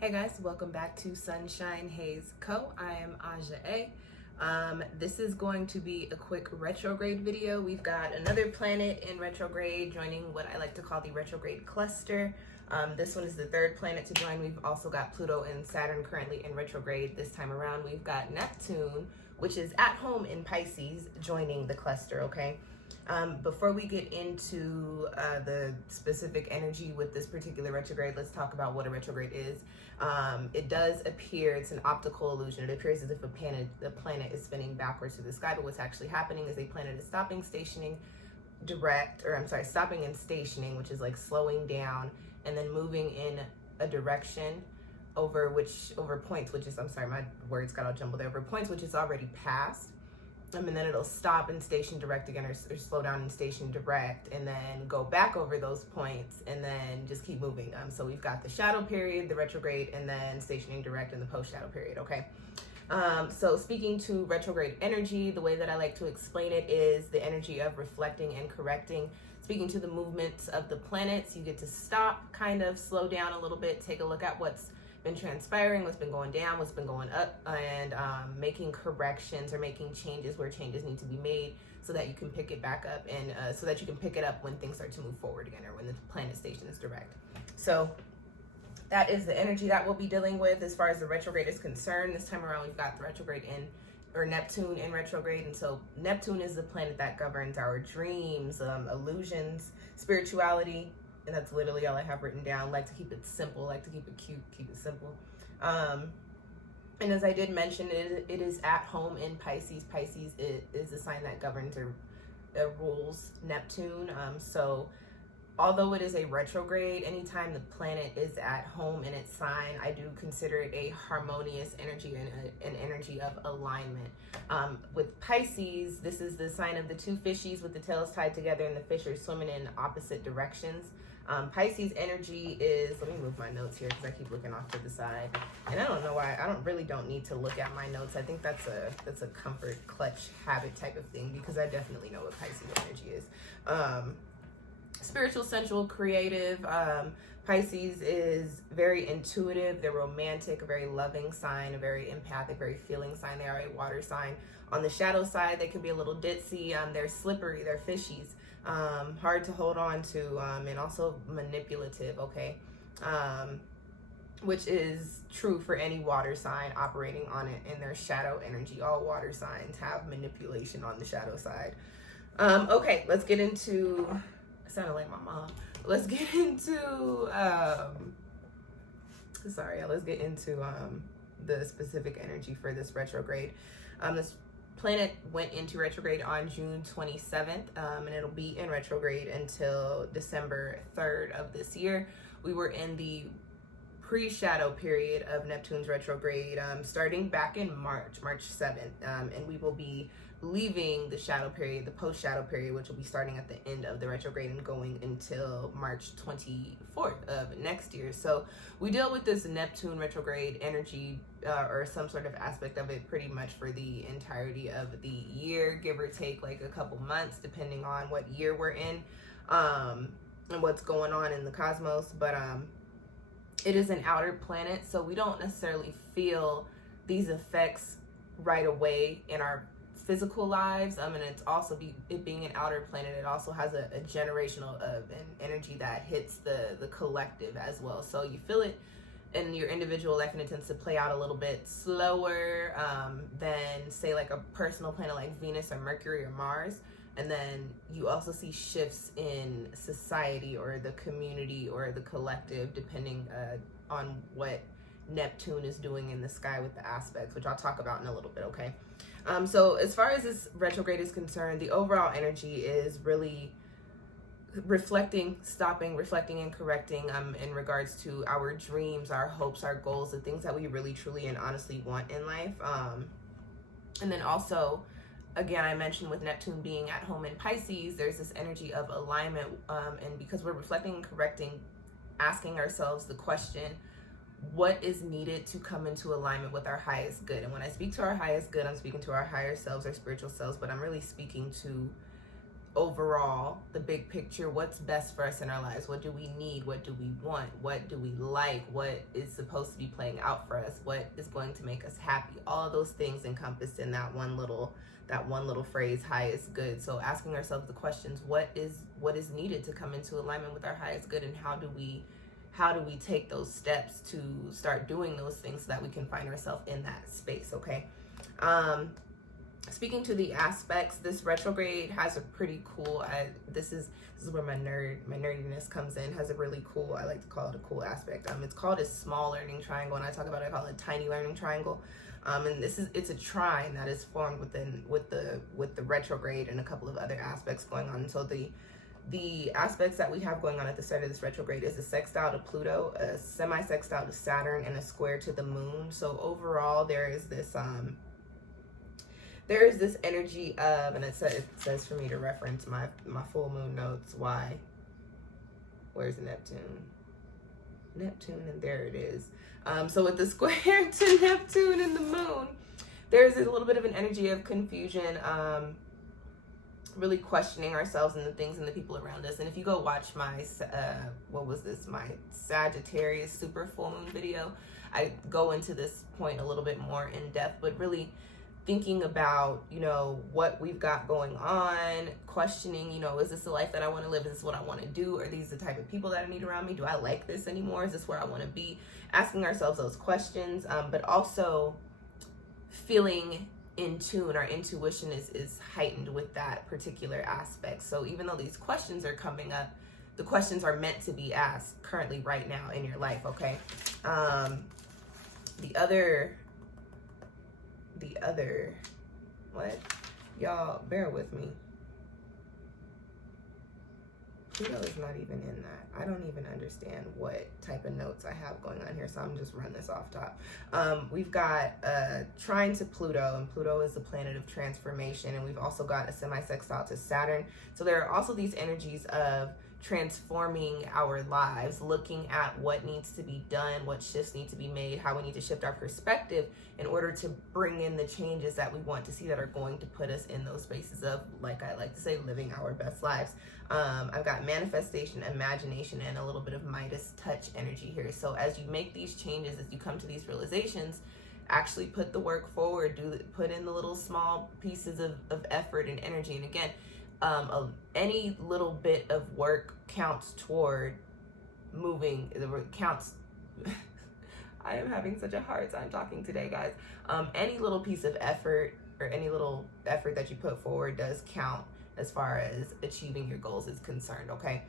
Hey guys, welcome back to SunshinehazeCo. I am AUJHA. This is going to be a quick retrograde video. We've got another planet in retrograde joining what I like to call the retrograde cluster. This one is the third planet to join. We've also got Pluto and Saturn currently in retrograde. This time around, we've got Neptune, which is at home in Pisces, joining the cluster, okay? Before we get into the specific energy with this particular retrograde, let's talk about what a retrograde is. It does appear, it's an optical illusion. It appears as if the planet is spinning backwards through the sky, but what's actually happening is a planet is stopping and stationing, which is like slowing down and then moving in a direction over points, which is, my words got all jumbled there, over points which is already passed. And then it'll stop and station direct again, or slow down and station direct, and then go back over those points, and then just keep moving. So we've got the shadow period, the retrograde, and then stationing direct in the post-shadow period, okay? So speaking to retrograde energy, the way that I like to explain it is the energy of reflecting and correcting. Speaking to the movements of the planets, you get to stop, kind of slow down a little bit, take a look at what's been transpiring, what's been going down, what's been going up, and making corrections or making changes where changes need to be made so that you can pick it back up, and so that you can pick it up when things start to move forward again, or when the planet station is direct. So that is the energy that we'll be dealing with as far as the retrograde is concerned. This time around, we've got the retrograde Neptune in retrograde, and so Neptune is the planet that governs our dreams, illusions, spirituality. And that's literally all I have written down. Like to keep it simple, like to keep it cute, keep it simple. And as I did mention, it is at home in Pisces. Pisces is the sign that governs or rules Neptune. So although it is a retrograde, anytime the planet is at home in its sign, I do consider it a harmonious energy and an energy of alignment. With Pisces, this is the sign of the two fishies with the tails tied together, and the fish are swimming in opposite directions. Pisces energy is, let me move my notes here because I keep looking off to the side, and I don't know why. I don't need to look at my notes. I think that's a comfort clutch habit type of thing, because I definitely know what Pisces energy is. Spiritual, sensual, creative. Pisces is very intuitive. They're romantic, a very loving sign, a very empathic, very feeling sign. They are a water sign. On the shadow side, they can be a little ditzy. They're slippery. They're fishies. Hard to hold on to, and also manipulative, okay? Which is true for any water sign operating on it in their shadow energy. All water signs have manipulation on the shadow side. Okay, let's get into, I sounded like my mom. Let's get into, let's get into the specific energy for this retrograde. This planet went into retrograde on June 27th, and it'll be in retrograde until December 3rd of this year. We were in the pre-shadow period of Neptune's retrograde, starting back in March 7th, and we will be leaving the shadow period, the post-shadow period, which will be starting at the end of the retrograde and going until March 24th of next year. So we deal with this Neptune retrograde energy, or some sort of aspect of it, pretty much for the entirety of the year, give or take like a couple months, depending on what year we're in, and what's going on in the cosmos. But it is an outer planet, so we don't necessarily feel these effects right away in our physical lives, and it's also it being an outer planet, it also has a generational an energy that hits the collective as well. So you feel it in your individual life, and it tends to play out a little bit slower than, say, like a personal planet like Venus or Mercury or Mars. And then you also see shifts in society or the community or the collective, depending on what Neptune is doing in the sky with the aspects, which I'll talk about in a little bit, okay? So as far as this retrograde is concerned, the overall energy is really reflecting, stopping, reflecting, and correcting in regards to our dreams, our hopes, our goals, the things that we really, truly, and honestly want in life. And then also, again, I mentioned with Neptune being at home in Pisces, there's this energy of alignment, and because we're reflecting and correcting, asking ourselves the question, what is needed to come into alignment with our highest good? And when I speak to our highest good, I'm speaking to our higher selves, our spiritual selves, but I'm really speaking to overall, the big picture, what's best for us in our lives. What do we need? What do we want? What do we like? What is supposed to be playing out for us? What is going to make us happy? All of those things encompassed in that one little phrase, highest good. So asking ourselves the questions, what is needed to come into alignment with our highest good, and how do we take those steps to start doing those things so that we can find ourselves in that space, okay? Speaking to the aspects, this retrograde has a pretty cool, this is where my nerdiness comes in, has a really cool, I like to call it a cool aspect. It's called a small learning triangle, and I talk about it, I call it a tiny learning triangle. And it's a trine that is formed with the retrograde and a couple of other aspects going on. So the aspects that we have going on at the start of this retrograde is a sextile to Pluto, a semi-sextile to Saturn, and a square to the moon. So overall, there is this energy of, and it says for me to reference my full moon notes. Why? Where's Neptune? Neptune, and there it is. So with the square to Neptune and the moon, there's a little bit of an energy of confusion, really questioning ourselves and the things and the people around us. And if you go watch my, my Sagittarius super full moon video, I go into this point a little bit more in depth, but really thinking about, what we've got going on, questioning, is this the life that I want to live? Is this what I want to do? Are these the type of people that I need around me? Do I like this anymore? Is this where I want to be? Asking ourselves those questions, but also feeling in tune. Our intuition is heightened with that particular aspect. So even though these questions are coming up, the questions are meant to be asked currently right now in your life, okay? The other, what? Y'all, bear with me. Pluto is not even in that. I don't even understand what type of notes I have going on here, so I'm just run this off top. We've got trine to Pluto, and Pluto is the planet of transformation, and we've also got a semi-sextile to Saturn. So there are also these energies of transforming our lives, looking at what needs to be done, what shifts need to be made, how we need to shift our perspective in order to bring in the changes that we want to see that are going to put us in those spaces of, like I like to say, living our best lives. I've got manifestation, imagination, and a little bit of Midas touch energy here. So as you make these changes, as you come to these realizations, actually put the work forward, put in the little small pieces of effort and energy. And again, any little bit of work counts toward moving, counts. I am having such a hard time talking today, guys. Any little piece of effort or any little effort that you put forward does count as far as achieving your goals is concerned, okay?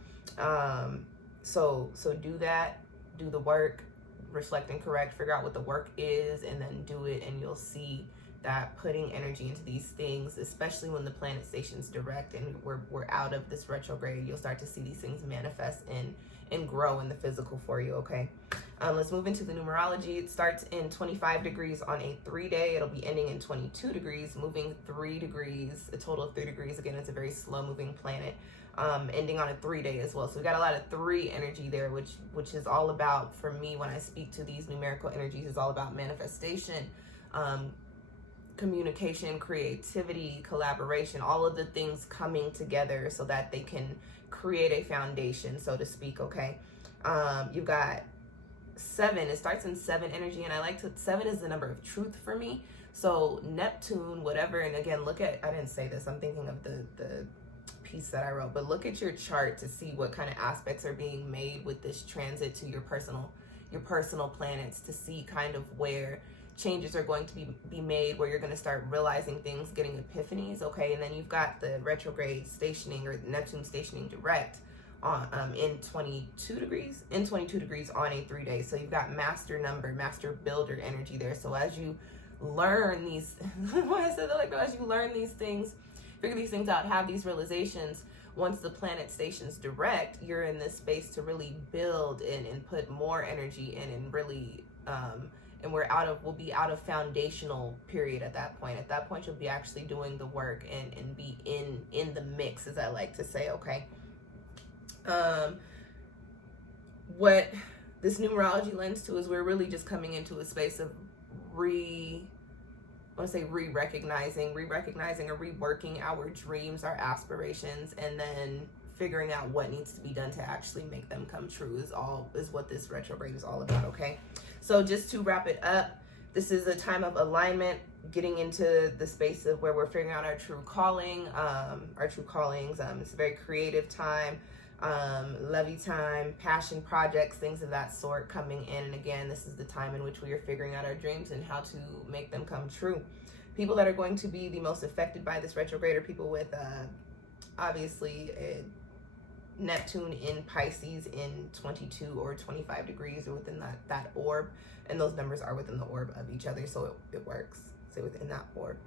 So do that, do the work, reflect and correct, figure out what the work is, and then do it, and you'll see that putting energy into these things, especially when the planet stations direct and we're out of this retrograde, you'll start to see these things manifest and grow in the physical for you, okay? Let's move into the numerology. It starts in 25 degrees on a 3-day. It'll be ending in 22 degrees, moving 3 degrees, a total of 3 degrees. Again, it's a very slow moving planet, ending on a 3-day as well. So we got a lot of 3 energy there, which is all about, for me, when I speak to these numerical energies, is all about manifestation, communication, creativity, collaboration, all of the things coming together so that they can create a foundation, so to speak, okay? You've got 7, it starts in 7 energy, and 7 is the number of truth for me. So Neptune, whatever, and again, look at, I didn't say this, I'm thinking of the piece that I wrote, but look at your chart to see what kind of aspects are being made with this transit to your personal planets, to see kind of where changes are going to be made, where you're going to start realizing things, getting epiphanies, okay? And then you've got the retrograde stationing, or Neptune stationing direct on in 22 degrees on a 3-day. So you've got master number, master builder energy there. So as you learn these why I said that like that, as you learn these things, figure these things out, have these realizations, once the planet stations direct, you're in this space to really build and put more energy in, and really and we'll be out of foundational period at that point. At that point, you'll be actually doing the work and be in the mix, as I like to say, okay? What this numerology lends to is we're really just coming into a space of want to say re-recognizing or reworking our dreams, our aspirations, and then figuring out what needs to be done to actually make them come true is what this retrograde is all about, okay? So just to wrap it up, this is a time of alignment, getting into the space of where we're figuring out our true calling, our true callings. It's a very creative time, lovey time, passion projects, things of that sort coming in. And again, this is the time in which we are figuring out our dreams and how to make them come true. People that are going to be the most affected by this retrograde are people with obviously Neptune in Pisces in 22 or 25 degrees or within that orb, and those numbers are within the orb of each other, so it works. So within that orb,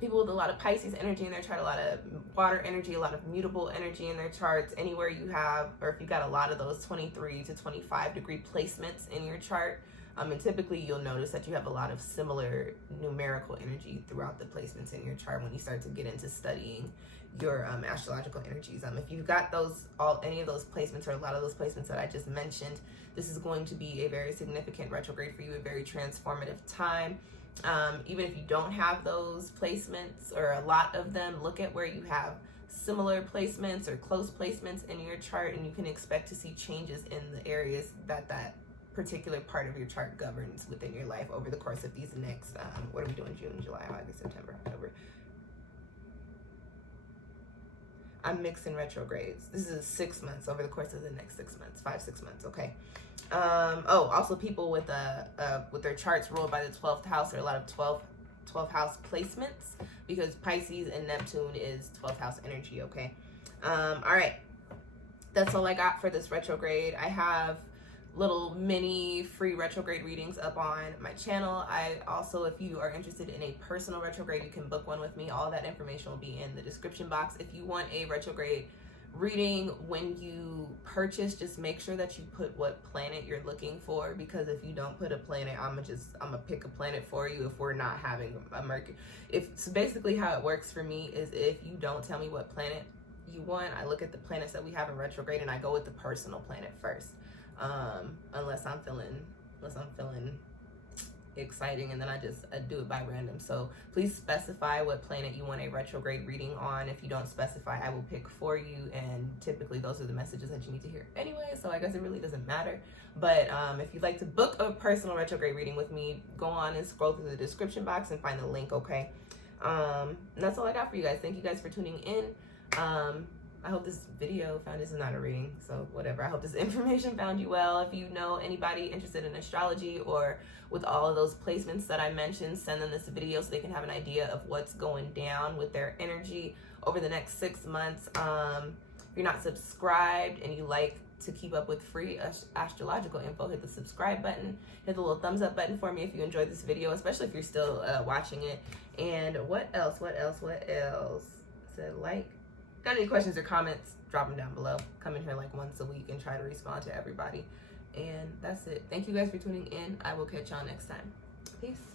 people with a lot of Pisces energy in their chart, a lot of water energy, a lot of mutable energy in their charts, anywhere you have, or if you've got a lot of those 23 to 25 degree placements in your chart, and typically you'll notice that you have a lot of similar numerical energy throughout the placements in your chart when you start to get into studying your astrological energies. If you've got any of those placements or a lot of those placements that I just mentioned, this is going to be a very significant retrograde for you, a very transformative time. Even if you don't have those placements or a lot of them, look at where you have similar placements or close placements in your chart, and you can expect to see changes in the areas that particular part of your chart governs within your life over the course of these next, what are we doing, June, July, August, September, October. I'm mixing retrogrades. This is 6 months, over the course of the next 6 months, 5-6 months, okay? Also people with their charts ruled by the 12th house, or a lot of 12th house placements, because Pisces and Neptune is 12th house energy, okay? All right, that's all I got for this retrograde. I have little mini free retrograde readings up on my channel. I also, if you are interested in a personal retrograde, you can book one with me. All that information will be in the description box. If you want a retrograde reading, when you purchase, just make sure that you put what planet you're looking for, because if you don't put a planet, I'm gonna pick a planet for you if we're not having a Mercury. So basically how it works for me is, if you don't tell me what planet you want, I look at the planets that we have in retrograde and I go with the personal planet first. Unless I'm feeling exciting, and then I do it by random. So please specify what planet you want a retrograde reading on. If you don't specify, I will pick for you, and typically those are the messages that you need to hear anyway, so I guess it really doesn't matter. But if you'd like to book a personal retrograde reading with me, go on and scroll through the description box and find the link, okay? And that's all I got for you guys. Thank you guys for tuning in. I hope this video this is not a reading, so whatever. I hope this information found you well. If you know anybody interested in astrology or with all of those placements that I mentioned, send them this video so they can have an idea of what's going down with their energy over the next 6 months. If you're not subscribed and you like to keep up with free astrological info, hit the subscribe button, hit the little thumbs up button for me if you enjoyed this video, especially if you're still watching it. And what else? Said like. Got any questions or comments, drop them down below. Come in here like once a week and try to respond to everybody. And that's it. Thank you guys for tuning in. I will catch y'all next time. Peace.